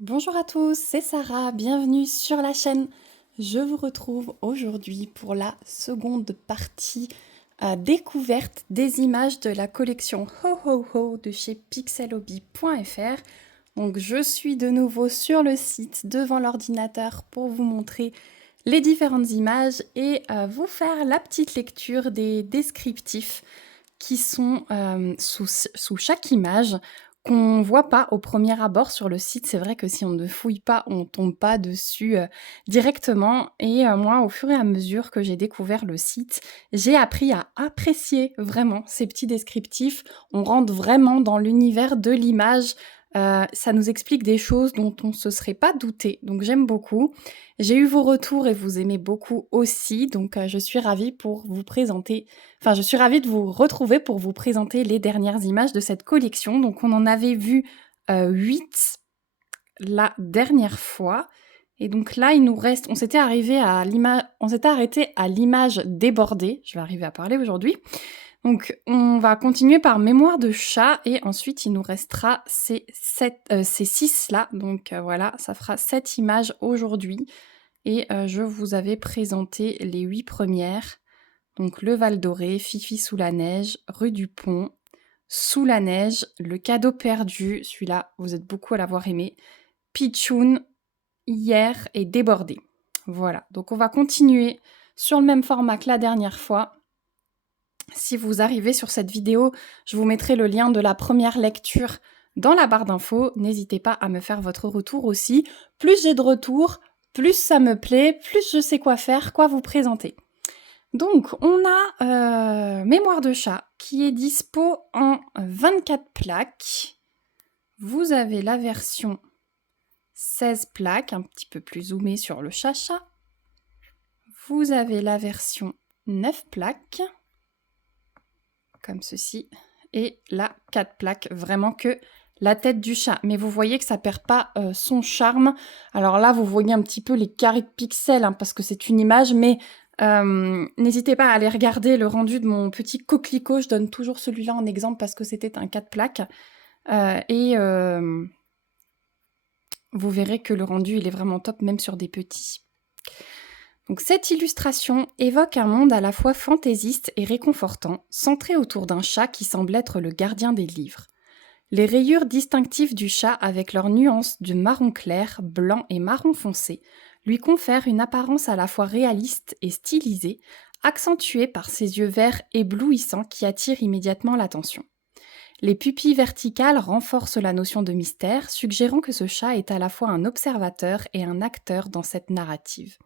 Bonjour à tous, c'est Sarah, bienvenue sur la chaîne. Je vous retrouve aujourd'hui pour la seconde partie découverte des images de la collection Ho Ho Ho de chez pixelhobby.fr. Donc je suis de nouveau sur le site devant l'ordinateur pour vous montrer les différentes images et vous faire la petite lecture des descriptifs qui sont sous chaque image qu'on voit pas au premier abord sur le site. C'est vrai que si on ne fouille pas, on tombe pas dessus directement. Et moi, au fur et à mesure que j'ai découvert le site, j'ai appris à apprécier vraiment ces petits descriptifs. On rentre vraiment dans l'univers de l'image. Ça nous explique des choses dont on se serait pas douté. Donc j'aime beaucoup. J'ai eu vos retours et vous aimez beaucoup aussi. Donc je suis ravie pour vous présenter. Enfin, je suis ravie de vous retrouver pour vous présenter les dernières images de cette collection. Donc, on en avait vu 8 la dernière fois. Et donc là, il nous reste, on s'était arrêté à l'image débordée. Je vais arriver à parler aujourd'hui. Donc, on va continuer par mémoire de chat et ensuite, il nous restera ces 6 là. Donc voilà, ça fera 7 images aujourd'hui. Et je vous avais présenté les 8 premières. Donc le Val Doré, Fifi sous la neige, rue du Pont, Sous la neige, Le cadeau perdu, celui-là, vous êtes beaucoup à l'avoir aimé, Pichoun, Hier et Débordé. Voilà, donc on va continuer sur le même format que la dernière fois. Si vous arrivez sur cette vidéo, je vous mettrai le lien de la première lecture dans la barre d'infos. N'hésitez pas à me faire votre retour aussi. Plus j'ai de retours, plus ça me plaît, plus je sais quoi faire, quoi vous présenter. Donc, on a Mémoire de chat qui est dispo en 24 plaques. Vous avez la version 16 plaques, un petit peu plus zoomée sur le chacha. Vous avez la version 9 plaques, comme ceci. Et la 4 plaques, vraiment que la tête du chat. Mais vous voyez que ça perd pas son charme. Alors là, vous voyez un petit peu les carrés de pixels, hein, parce que c'est une image, mais n'hésitez pas à aller regarder le rendu de mon petit coquelicot. Je donne toujours celui-là en exemple parce que c'était un 4 plaques. Vous verrez que le rendu, il est vraiment top, même sur des petits. Donc cette illustration évoque un monde à la fois fantaisiste et réconfortant, centré autour d'un chat qui semble être le gardien des livres. Les rayures distinctives du chat, avec leurs nuances de marron clair, blanc et marron foncé, lui confèrent une apparence à la fois réaliste et stylisée, accentuée par ses yeux verts éblouissants qui attirent immédiatement l'attention. Les pupilles verticales renforcent la notion de mystère, suggérant que ce chat est à la fois un observateur et un acteur dans cette narrative.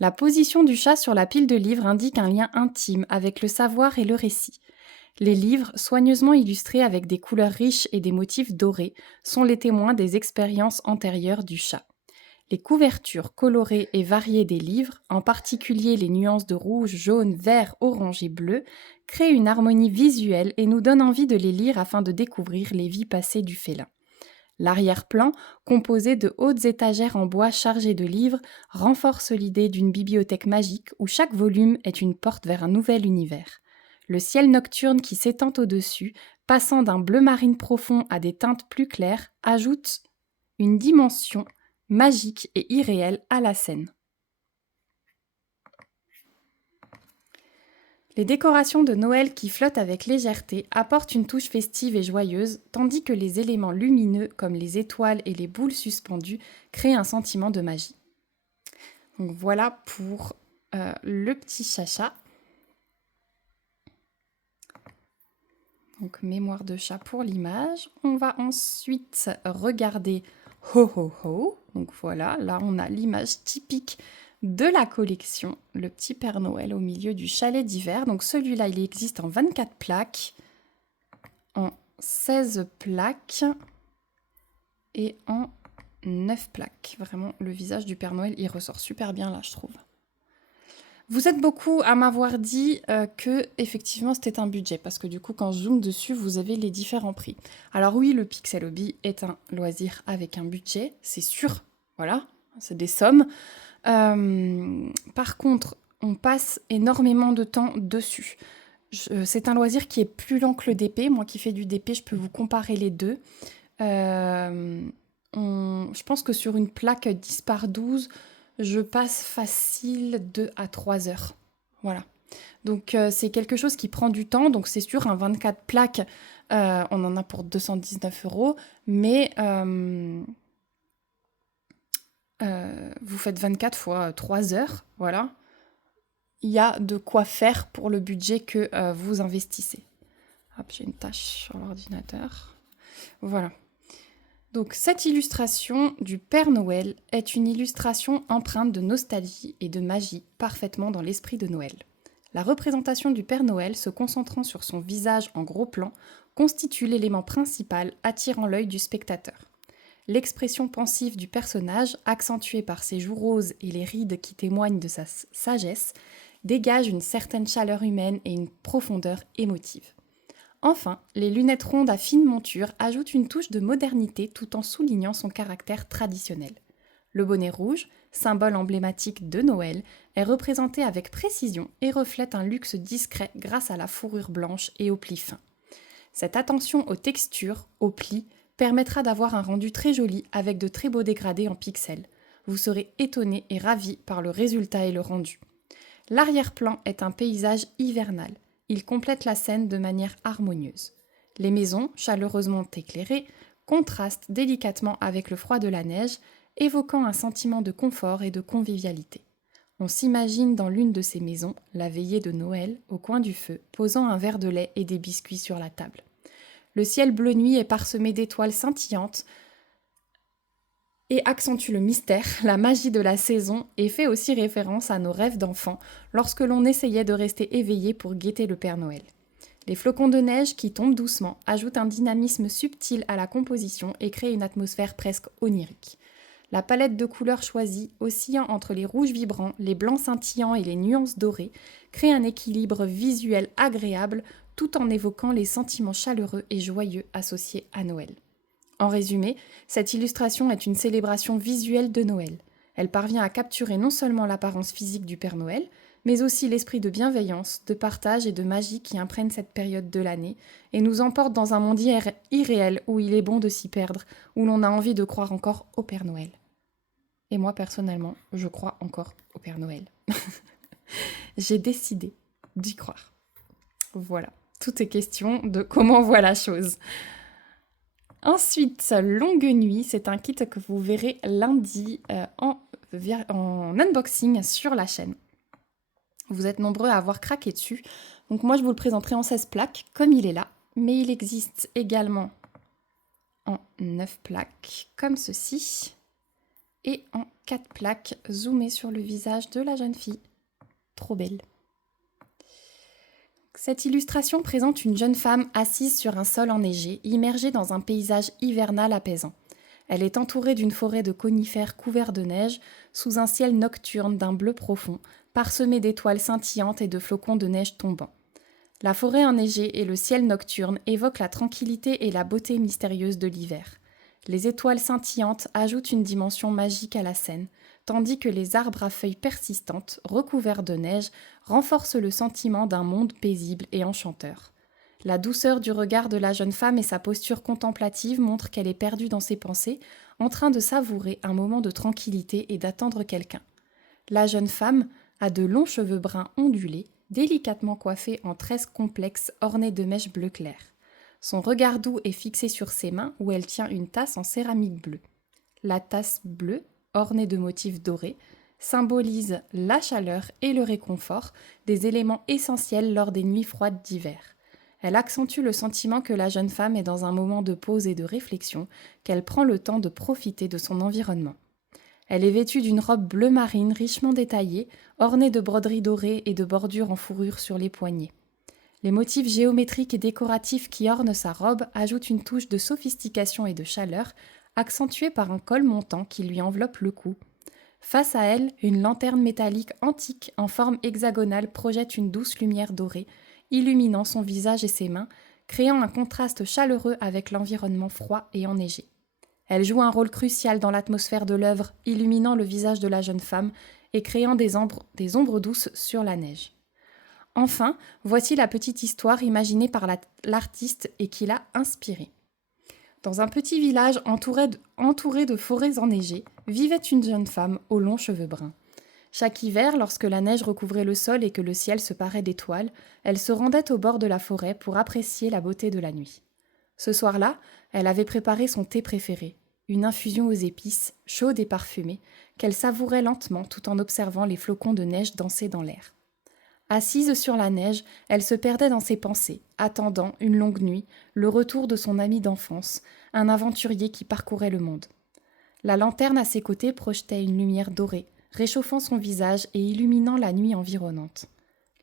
La position du chat sur la pile de livres indique un lien intime avec le savoir et le récit. Les livres, soigneusement illustrés avec des couleurs riches et des motifs dorés, sont les témoins des expériences antérieures du chat. Les couvertures colorées et variées des livres, en particulier les nuances de rouge, jaune, vert, orange et bleu, créent une harmonie visuelle et nous donnent envie de les lire afin de découvrir les vies passées du félin. L'arrière-plan, composé de hautes étagères en bois chargées de livres, renforce l'idée d'une bibliothèque magique où chaque volume est une porte vers un nouvel univers. Le ciel nocturne qui s'étend au-dessus, passant d'un bleu marine profond à des teintes plus claires, ajoute une dimension magique et irréelle à la scène. Les décorations de Noël qui flottent avec légèreté apportent une touche festive et joyeuse, tandis que les éléments lumineux comme les étoiles et les boules suspendues créent un sentiment de magie. Donc voilà pour le petit chacha. Donc mémoire de chat pour l'image. On va ensuite regarder Ho Ho Ho. Donc voilà, là on a l'image typique de la collection, le petit Père Noël au milieu du chalet d'hiver. Donc celui-là, il existe en 24 plaques, en 16 plaques et en 9 plaques. Vraiment, le visage du Père Noël, il ressort super bien là, je trouve. Vous êtes beaucoup à m'avoir dit que effectivement c'était un budget, parce que du coup quand je zoome dessus, vous avez les différents prix. Alors oui, le Pixel Hobby est un loisir avec un budget, c'est sûr, voilà, c'est des sommes. Par contre, on passe énormément de temps dessus. C'est un loisir qui est plus lent que le DP. Moi qui fais du DP, je peux vous comparer les deux. je pense que sur une plaque 10 par 12, je passe facile 2 à 3 heures. Voilà. Donc c'est quelque chose qui prend du temps. Donc c'est sûr, un 24 plaques, on en a pour 219 euros. Mais vous faites 24 fois 3 heures. Voilà. Il y a de quoi faire pour le budget que vous investissez. Hop, j'ai une tâche sur l'ordinateur. Voilà. Donc cette illustration du Père Noël est une illustration empreinte de nostalgie et de magie, parfaitement dans l'esprit de Noël. La représentation du Père Noël, se concentrant sur son visage en gros plan, constitue l'élément principal attirant l'œil du spectateur. L'expression pensive du personnage, accentuée par ses joues roses et les rides qui témoignent de sa sagesse, dégage une certaine chaleur humaine et une profondeur émotive. Enfin, les lunettes rondes à fine monture ajoutent une touche de modernité tout en soulignant son caractère traditionnel. Le bonnet rouge, symbole emblématique de Noël, est représenté avec précision et reflète un luxe discret grâce à la fourrure blanche et aux plis fins. Cette attention aux textures, aux plis, permettra d'avoir un rendu très joli avec de très beaux dégradés en pixels. Vous serez étonné et ravi par le résultat et le rendu. L'arrière-plan est un paysage hivernal. Il complète la scène de manière harmonieuse. Les maisons, chaleureusement éclairées, contrastent délicatement avec le froid de la neige, évoquant un sentiment de confort et de convivialité. On s'imagine dans l'une de ces maisons, la veillée de Noël, au coin du feu, posant un verre de lait et des biscuits sur la table. Le ciel bleu nuit est parsemé d'étoiles scintillantes et accentue le mystère, la magie de la saison et fait aussi référence à nos rêves d'enfants lorsque l'on essayait de rester éveillé pour guetter le Père Noël. Les flocons de neige qui tombent doucement ajoutent un dynamisme subtil à la composition et créent une atmosphère presque onirique. La palette de couleurs choisie, oscillant entre les rouges vibrants, les blancs scintillants et les nuances dorées, crée un équilibre visuel agréable tout en évoquant les sentiments chaleureux et joyeux associés à Noël. En résumé, cette illustration est une célébration visuelle de Noël. Elle parvient à capturer non seulement l'apparence physique du Père Noël, mais aussi l'esprit de bienveillance, de partage et de magie qui imprègne cette période de l'année et nous emporte dans un monde irréel où il est bon de s'y perdre, où l'on a envie de croire encore au Père Noël. Et moi, personnellement, je crois encore au Père Noël. J'ai décidé d'y croire. Voilà, tout est question de comment on voit la chose. Ensuite, Longue Nuit, c'est un kit que vous verrez lundi en unboxing sur la chaîne. Vous êtes nombreux à avoir craqué dessus. Donc moi, je vous le présenterai en 16 plaques, comme il est là. Mais il existe également en 9 plaques, comme ceci. Et en 4 plaques, zoomées sur le visage de la jeune fille. Trop belle. Cette illustration présente une jeune femme assise sur un sol enneigé, immergée dans un paysage hivernal apaisant. Elle est entourée d'une forêt de conifères couverts de neige, sous un ciel nocturne d'un bleu profond, parsemé d'étoiles scintillantes et de flocons de neige tombants. La forêt enneigée et le ciel nocturne évoquent la tranquillité et la beauté mystérieuse de l'hiver. Les étoiles scintillantes ajoutent une dimension magique à la scène, tandis que les arbres à feuilles persistantes, recouverts de neige, renforcent le sentiment d'un monde paisible et enchanteur. La douceur du regard de la jeune femme et sa posture contemplative montrent qu'elle est perdue dans ses pensées, en train de savourer un moment de tranquillité et d'attendre quelqu'un. La jeune femme a de longs cheveux bruns ondulés, délicatement coiffés en tresses complexes ornées de mèches bleu clair. Son regard doux est fixé sur ses mains où elle tient une tasse en céramique bleue. La tasse bleue, ornée de motifs dorés, symbolise la chaleur et le réconfort, des éléments essentiels lors des nuits froides d'hiver. Elle accentue le sentiment que la jeune femme est dans un moment de pause et de réflexion, qu'elle prend le temps de profiter de son environnement. Elle est vêtue d'une robe bleu marine richement détaillée, ornée de broderies dorées et de bordures en fourrure sur les poignets. Les motifs géométriques et décoratifs qui ornent sa robe ajoutent une touche de sophistication et de chaleur, accentuée par un col montant qui lui enveloppe le cou. Face à elle, une lanterne métallique antique en forme hexagonale projette une douce lumière dorée, illuminant son visage et ses mains, créant un contraste chaleureux avec l'environnement froid et enneigé. Elle joue un rôle crucial dans l'atmosphère de l'œuvre, illuminant le visage de la jeune femme et créant des ombres douces sur la neige. Enfin, voici la petite histoire imaginée par l'artiste et qui l'a inspirée. Dans un petit village entouré de forêts enneigées, vivait une jeune femme aux longs cheveux bruns. Chaque hiver, lorsque la neige recouvrait le sol et que le ciel se parait d'étoiles, elle se rendait au bord de la forêt pour apprécier la beauté de la nuit. Ce soir-là, elle avait préparé son thé préféré, une infusion aux épices, chaude et parfumée, qu'elle savourait lentement tout en observant les flocons de neige danser dans l'air. Assise sur la neige, elle se perdait dans ses pensées, attendant, une longue nuit, le retour de son ami d'enfance, un aventurier qui parcourait le monde. La lanterne à ses côtés projetait une lumière dorée, réchauffant son visage et illuminant la nuit environnante.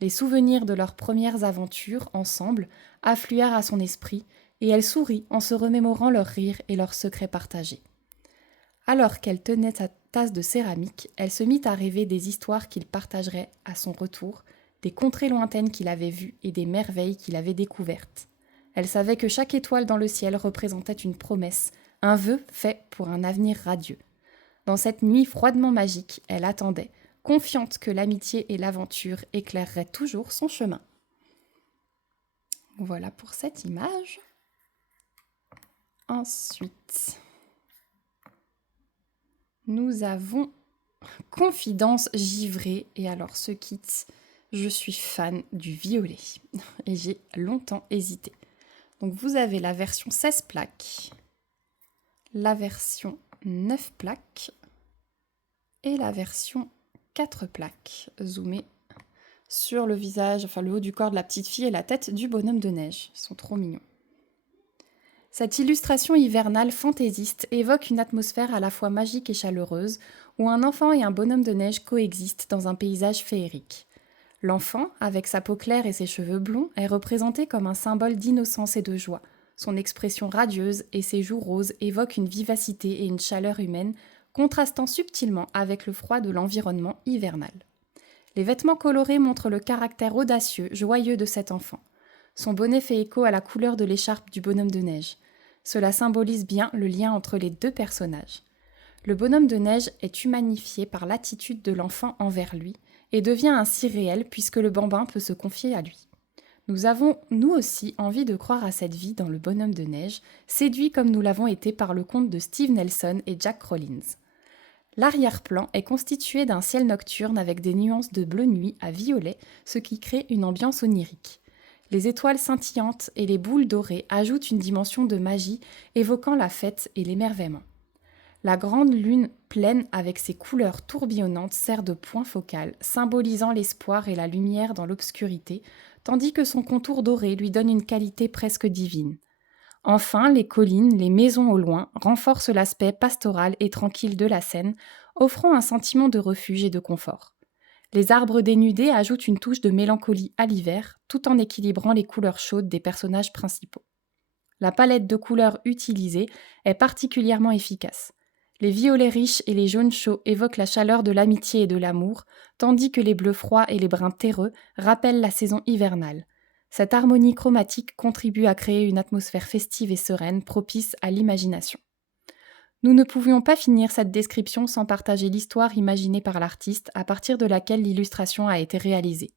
Les souvenirs de leurs premières aventures, ensemble, affluèrent à son esprit, et elle sourit en se remémorant leurs rires et leurs secrets partagés. Alors qu'elle tenait sa tasse de céramique, elle se mit à rêver des histoires qu'il partagerait à son retour, des contrées lointaines qu'il avait vues et des merveilles qu'il avait découvertes. Elle savait que chaque étoile dans le ciel représentait une promesse, un vœu fait pour un avenir radieux. Dans cette nuit froidement magique, elle attendait, confiante que l'amitié et l'aventure éclaireraient toujours son chemin. Voilà pour cette image. Ensuite, nous avons Confidence givrée. Et alors ce kit, je suis fan du violet et j'ai longtemps hésité. Donc vous avez la version 16 plaques, la version 9 plaques et la version 4 plaques zoomées sur le visage, enfin le haut du corps de la petite fille et la tête du bonhomme de neige. Ils sont trop mignons. Cette illustration hivernale fantaisiste évoque une atmosphère à la fois magique et chaleureuse, où un enfant et un bonhomme de neige coexistent dans un paysage féerique. L'enfant, avec sa peau claire et ses cheveux blonds, est représenté comme un symbole d'innocence et de joie. Son expression radieuse et ses joues roses évoquent une vivacité et une chaleur humaine, contrastant subtilement avec le froid de l'environnement hivernal. Les vêtements colorés montrent le caractère audacieux, joyeux de cet enfant. Son bonnet fait écho à la couleur de l'écharpe du bonhomme de neige. Cela symbolise bien le lien entre les deux personnages. Le bonhomme de neige est humanifié par l'attitude de l'enfant envers lui et devient ainsi réel puisque le bambin peut se confier à lui. Nous avons, nous aussi, envie de croire à cette vie dans le bonhomme de neige, séduits comme nous l'avons été par le conte de Steve Nelson et Jack Rollins. L'arrière-plan est constitué d'un ciel nocturne avec des nuances de bleu nuit à violet, ce qui crée une ambiance onirique. Les étoiles scintillantes et les boules dorées ajoutent une dimension de magie évoquant la fête et l'émerveillement. La grande lune pleine avec ses couleurs tourbillonnantes sert de point focal, symbolisant l'espoir et la lumière dans l'obscurité, tandis que son contour doré lui donne une qualité presque divine. Enfin, les collines, les maisons au loin renforcent l'aspect pastoral et tranquille de la scène, offrant un sentiment de refuge et de confort. Les arbres dénudés ajoutent une touche de mélancolie à l'hiver, tout en équilibrant les couleurs chaudes des personnages principaux. La palette de couleurs utilisée est particulièrement efficace. Les violets riches et les jaunes chauds évoquent la chaleur de l'amitié et de l'amour, tandis que les bleus froids et les bruns terreux rappellent la saison hivernale. Cette harmonie chromatique contribue à créer une atmosphère festive et sereine, propice à l'imagination. Nous ne pouvions pas finir cette description sans partager l'histoire imaginée par l'artiste à partir de laquelle l'illustration a été réalisée.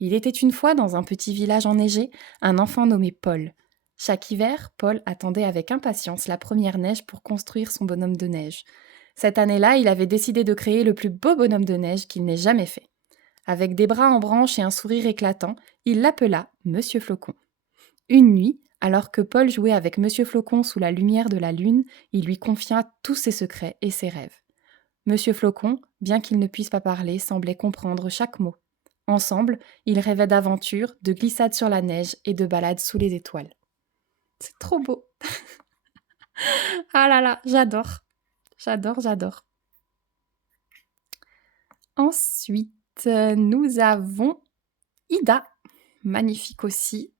Il était une fois dans un petit village enneigé, un enfant nommé Paul. Chaque hiver, Paul attendait avec impatience la première neige pour construire son bonhomme de neige. Cette année-là, il avait décidé de créer le plus beau bonhomme de neige qu'il n'ait jamais fait. Avec des bras en branche et un sourire éclatant, il l'appela Monsieur Flocon. Une nuit, alors que Paul jouait avec Monsieur Flocon sous la lumière de la lune, il lui confia tous ses secrets et ses rêves. Monsieur Flocon, bien qu'il ne puisse pas parler, semblait comprendre chaque mot. Ensemble, ils rêvaient d'aventures, de glissades sur la neige et de balades sous les étoiles. C'est trop beau. Ah là là, j'adore. J'adore. Ensuite, nous avons Ida. Magnifique aussi.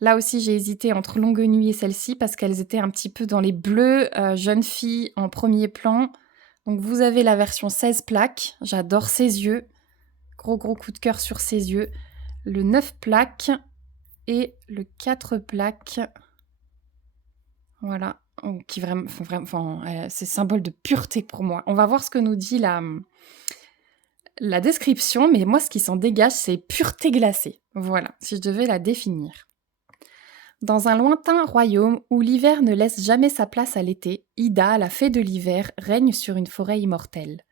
Là aussi, j'ai hésité entre Longue Nuit et celle-ci parce qu'elles étaient un petit peu dans les bleus, jeune fille en premier plan. Donc vous avez la version 16 plaques. J'adore ses yeux. Gros coup de cœur sur ses yeux. Le 9 plaques et le 4 plaques. Voilà. Qui vraiment, c'est symbole de pureté pour moi. On va voir ce que nous dit la description, mais moi, ce qui s'en dégage, c'est pureté glacée. Voilà, si je devais la définir. Dans un lointain royaume où l'hiver ne laisse jamais sa place à l'été, Ida, la fée de l'hiver, règne sur une forêt immortelle.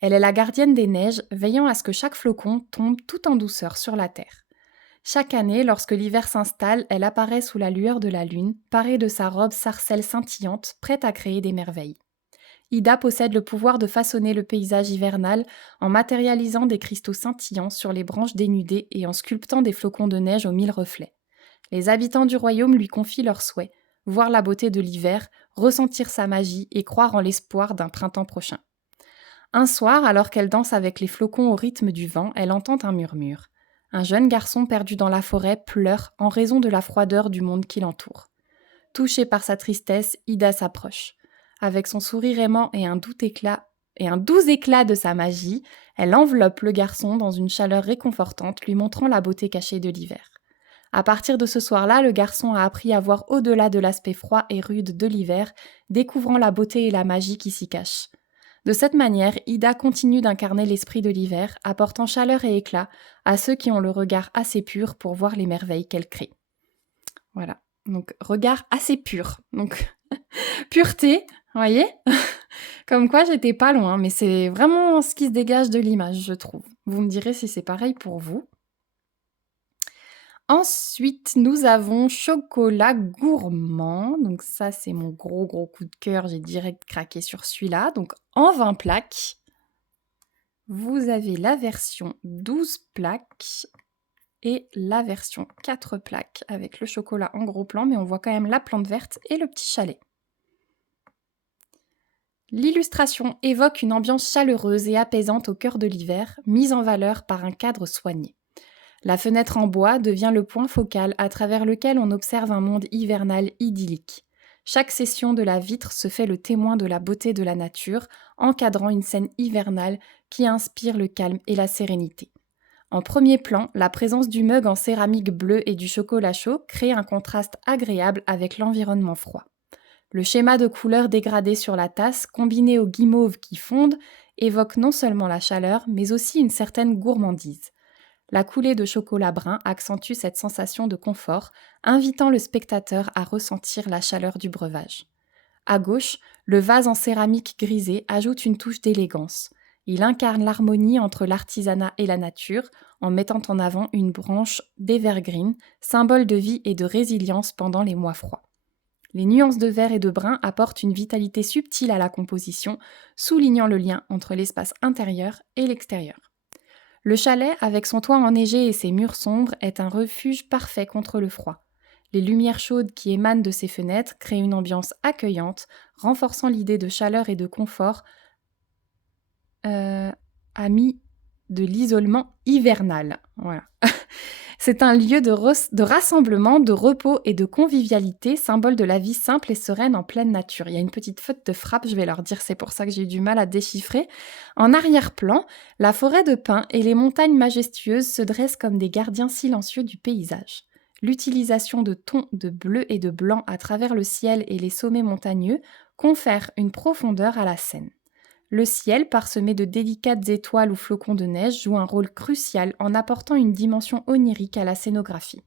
Elle est la gardienne des neiges, veillant à ce que chaque flocon tombe tout en douceur sur la terre. Chaque année, lorsque l'hiver s'installe, elle apparaît sous la lueur de la lune, parée de sa robe sarcelle scintillante, prête à créer des merveilles. Ida possède le pouvoir de façonner le paysage hivernal en matérialisant des cristaux scintillants sur les branches dénudées et en sculptant des flocons de neige aux 1000 reflets. Les habitants du royaume lui confient leurs souhaits, voir la beauté de l'hiver, ressentir sa magie et croire en l'espoir d'un printemps prochain. Un soir, alors qu'elle danse avec les flocons au rythme du vent, elle entend un murmure. Un jeune garçon perdu dans la forêt pleure en raison de la froideur du monde qui l'entoure. Touchée par sa tristesse, Ida s'approche. Avec son sourire aimant et un doux éclat de sa magie, elle enveloppe le garçon dans une chaleur réconfortante, lui montrant la beauté cachée de l'hiver. À partir de ce soir-là, le garçon a appris à voir au-delà de l'aspect froid et rude de l'hiver, découvrant la beauté et la magie qui s'y cachent. De cette manière, Ida continue d'incarner l'esprit de l'hiver, apportant chaleur et éclat à ceux qui ont le regard assez pur pour voir les merveilles qu'elle crée. Voilà, donc regard assez pur. Donc, pureté, vous voyez. Comme quoi, j'étais pas loin, mais c'est vraiment ce qui se dégage de l'image, je trouve. Vous me direz si c'est pareil pour vous. Ensuite, nous avons Chocolat Gourmand. Donc ça, c'est mon gros coup de cœur. J'ai direct craqué sur celui-là. Donc en 20 plaques, vous avez la version 12 plaques et la version 4 plaques avec le chocolat en gros plan, mais on voit quand même la plante verte et le petit chalet. L'illustration évoque une ambiance chaleureuse et apaisante au cœur de l'hiver, mise en valeur par un cadre soigné. La fenêtre en bois devient le point focal à travers lequel on observe un monde hivernal idyllique. Chaque session de la vitre se fait le témoin de la beauté de la nature, encadrant une scène hivernale qui inspire le calme et la sérénité. En premier plan, la présence du mug en céramique bleue et du chocolat chaud crée un contraste agréable avec l'environnement froid. Le schéma de couleurs dégradées sur la tasse, combiné aux guimauves qui fondent, évoque non seulement la chaleur, mais aussi une certaine gourmandise. La coulée de chocolat brun accentue cette sensation de confort, invitant le spectateur à ressentir la chaleur du breuvage. À gauche, le vase en céramique grisée ajoute une touche d'élégance. Il incarne l'harmonie entre l'artisanat et la nature, en mettant en avant une branche d'evergreen, symbole de vie et de résilience pendant les mois froids. Les nuances de vert et de brun apportent une vitalité subtile à la composition, soulignant le lien entre l'espace intérieur et l'extérieur. Le chalet, avec son toit enneigé et ses murs sombres, est un refuge parfait contre le froid. Les lumières chaudes qui émanent de ses fenêtres créent une ambiance accueillante, renforçant l'idée de chaleur et de confort, ami de l'isolement hivernal. Voilà. C'est un lieu de rassemblement, de repos et de convivialité, symbole de la vie simple et sereine en pleine nature. Il y a une petite faute de frappe, je vais leur dire, c'est pour ça que j'ai eu du mal à déchiffrer. En arrière-plan, la forêt de pins et les montagnes majestueuses se dressent comme des gardiens silencieux du paysage. L'utilisation de tons de bleu et de blanc à travers le ciel et les sommets montagneux confère une profondeur à la scène. Le ciel, parsemé de délicates étoiles ou flocons de neige, joue un rôle crucial en apportant une dimension onirique à la scénographie.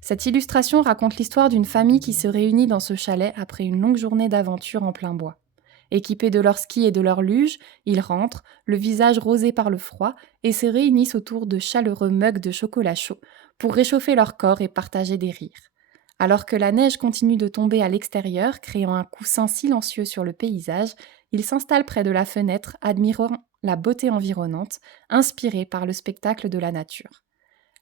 Cette illustration raconte l'histoire d'une famille qui se réunit dans ce chalet après une longue journée d'aventure en plein bois. Équipés de leurs skis et de leurs luges, ils rentrent, le visage rosé par le froid, et se réunissent autour de chaleureux mugs de chocolat chaud pour réchauffer leur corps et partager des rires. Alors que la neige continue de tomber à l'extérieur, créant un coussin silencieux sur le paysage, ils s'installent près de la fenêtre, admirant la beauté environnante, inspirée par le spectacle de la nature.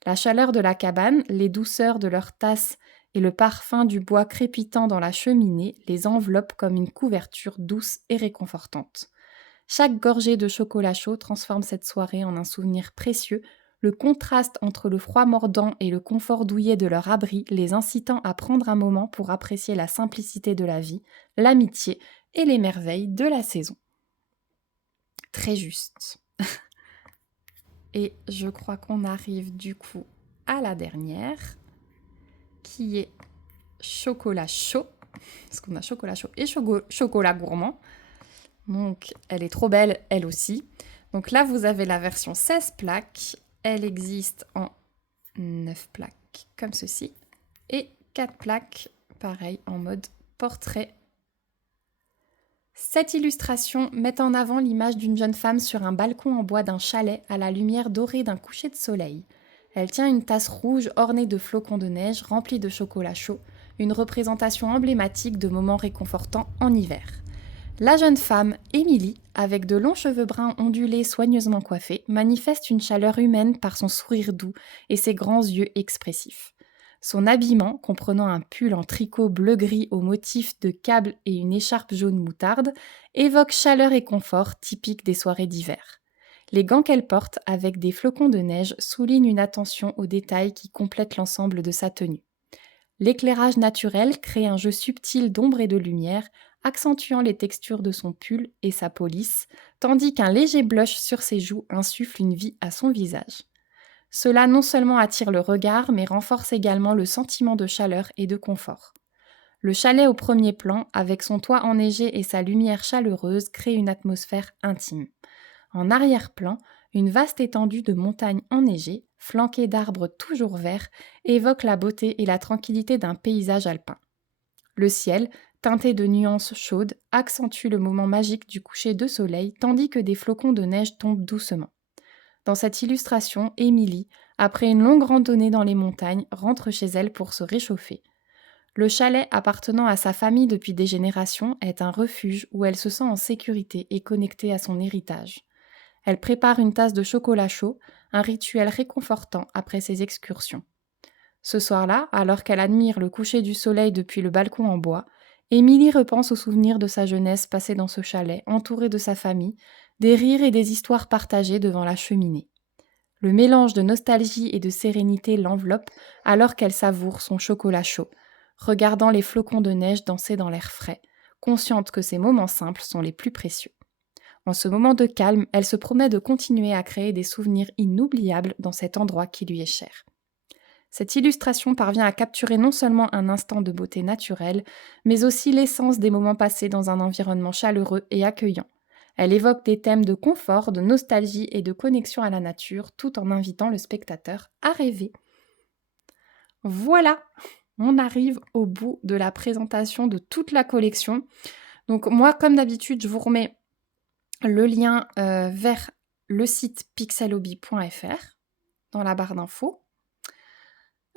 La chaleur de la cabane, les douceurs de leurs tasses et le parfum du bois crépitant dans la cheminée les enveloppent comme une couverture douce et réconfortante. Chaque gorgée de chocolat chaud transforme cette soirée en un souvenir précieux, le contraste entre le froid mordant et le confort douillet de leur abri les incitant à prendre un moment pour apprécier la simplicité de la vie, l'amitié et les merveilles de la saison. Très juste. Et je crois qu'on arrive du coup à la dernière, qui est chocolat chaud, parce qu'on a chocolat chaud et chocolat gourmand. Donc elle est trop belle, elle aussi. Donc là, vous avez la version 16 plaques. Elle existe en 9 plaques, comme ceci, et 4 plaques, pareil, en mode portrait. Cette illustration met en avant l'image d'une jeune femme sur un balcon en bois d'un chalet à la lumière dorée d'un coucher de soleil. Elle tient une tasse rouge ornée de flocons de neige remplis de chocolat chaud, une représentation emblématique de moments réconfortants en hiver. La jeune femme, Émilie, avec de longs cheveux bruns ondulés soigneusement coiffés, manifeste une chaleur humaine par son sourire doux et ses grands yeux expressifs. Son habillement, comprenant un pull en tricot bleu-gris au motif de câble et une écharpe jaune moutarde, évoque chaleur et confort typiques des soirées d'hiver. Les gants qu'elle porte, avec des flocons de neige, soulignent une attention aux détails qui complètent l'ensemble de sa tenue. L'éclairage naturel crée un jeu subtil d'ombre et de lumière, accentuant les textures de son pull et sa police, tandis qu'un léger blush sur ses joues insuffle une vie à son visage. Cela non seulement attire le regard, mais renforce également le sentiment de chaleur et de confort. Le chalet au premier plan, avec son toit enneigé et sa lumière chaleureuse, crée une atmosphère intime. En arrière-plan, une vaste étendue de montagnes enneigées, flanquée d'arbres toujours verts, évoque la beauté et la tranquillité d'un paysage alpin. Le ciel, teinté de nuances chaudes, accentue le moment magique du coucher de soleil, tandis que des flocons de neige tombent doucement. Dans cette illustration, Émilie, après une longue randonnée dans les montagnes, rentre chez elle pour se réchauffer. Le chalet appartenant à sa famille depuis des générations est un refuge où elle se sent en sécurité et connectée à son héritage. Elle prépare une tasse de chocolat chaud, un rituel réconfortant après ses excursions. Ce soir-là, alors qu'elle admire le coucher du soleil depuis le balcon en bois, Émilie repense aux souvenirs de sa jeunesse passée dans ce chalet, entourée de sa famille, des rires et des histoires partagées devant la cheminée. Le mélange de nostalgie et de sérénité l'enveloppe alors qu'elle savoure son chocolat chaud, regardant les flocons de neige danser dans l'air frais, consciente que ces moments simples sont les plus précieux. En ce moment de calme, elle se promet de continuer à créer des souvenirs inoubliables dans cet endroit qui lui est cher. Cette illustration parvient à capturer non seulement un instant de beauté naturelle, mais aussi l'essence des moments passés dans un environnement chaleureux et accueillant. Elle évoque des thèmes de confort, de nostalgie et de connexion à la nature, tout en invitant le spectateur à rêver. Voilà, on arrive au bout de la présentation de toute la collection. Donc moi, comme d'habitude, je vous remets le lien vers le site pixelhobby.fr dans la barre d'infos.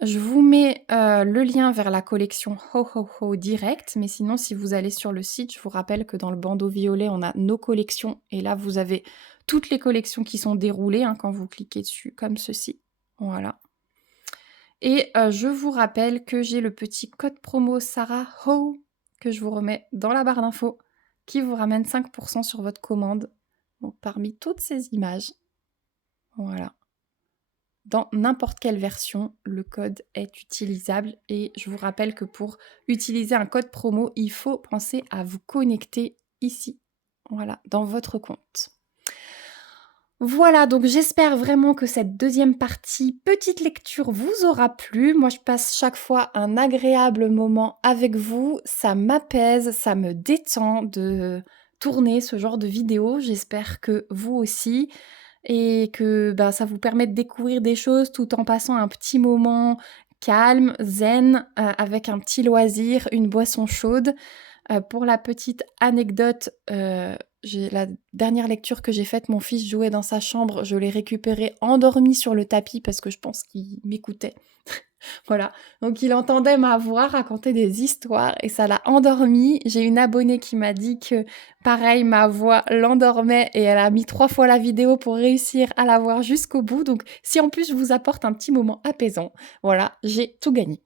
Je vous mets le lien vers la collection Ho Ho Ho direct, mais sinon si vous allez sur le site, je vous rappelle que dans le bandeau violet, on a nos collections et là vous avez toutes les collections qui sont déroulées quand vous cliquez dessus, comme ceci. Voilà. Et je vous rappelle que j'ai le petit code promo Sarah Ho que je vous remets dans la barre d'infos qui vous ramène 5% sur votre commande. Donc parmi toutes ces images, voilà. Dans n'importe quelle version, le code est utilisable et je vous rappelle que pour utiliser un code promo, il faut penser à vous connecter ici, voilà, dans votre compte. Voilà, donc j'espère vraiment que cette deuxième partie, petite lecture, vous aura plu. Moi, je passe chaque fois un agréable moment avec vous. Ça m'apaise, ça me détend de tourner ce genre de vidéo. J'espère que vous aussi. Et que ça vous permet de découvrir des choses tout en passant un petit moment calme, zen, avec un petit loisir, une boisson chaude. Pour la petite anecdote, la dernière lecture que j'ai faite, mon fils jouait dans sa chambre, je l'ai récupéré endormi sur le tapis parce que je pense qu'il m'écoutait. Voilà, donc il entendait ma voix raconter des histoires et ça l'a endormi. J'ai une abonnée qui m'a dit que pareil, ma voix l'endormait et elle a mis 3 fois la vidéo pour réussir à la voir jusqu'au bout. Donc si en plus je vous apporte un petit moment apaisant, voilà, j'ai tout gagné.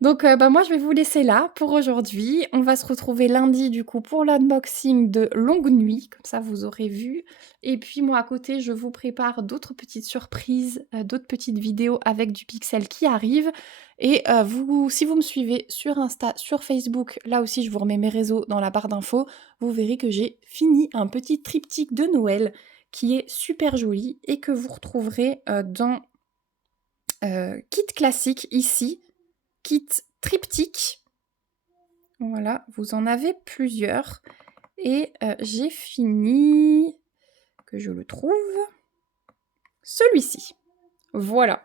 Donc moi je vais vous laisser là pour aujourd'hui. On va se retrouver lundi du coup pour l'unboxing de Longue Nuit, comme ça vous aurez vu. Et puis moi à côté je vous prépare d'autres petites surprises, d'autres petites vidéos avec du pixel qui arrivent. Et si vous me suivez sur Insta, sur Facebook, là aussi je vous remets mes réseaux dans la barre d'infos, vous verrez que j'ai fini un petit triptyque de Noël qui est super joli et que vous retrouverez dans kit classique ici. Kit triptyque, voilà, vous en avez plusieurs et j'ai fini, que je le trouve, celui-ci, voilà,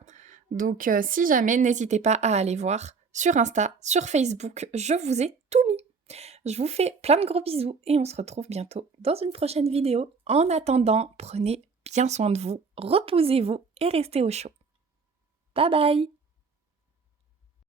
donc si jamais, n'hésitez pas à aller voir sur Insta, sur Facebook, je vous ai tout mis. Je vous fais plein de gros bisous et on se retrouve bientôt dans une prochaine vidéo. En attendant, prenez bien soin de vous, reposez-vous et restez au chaud. Bye bye!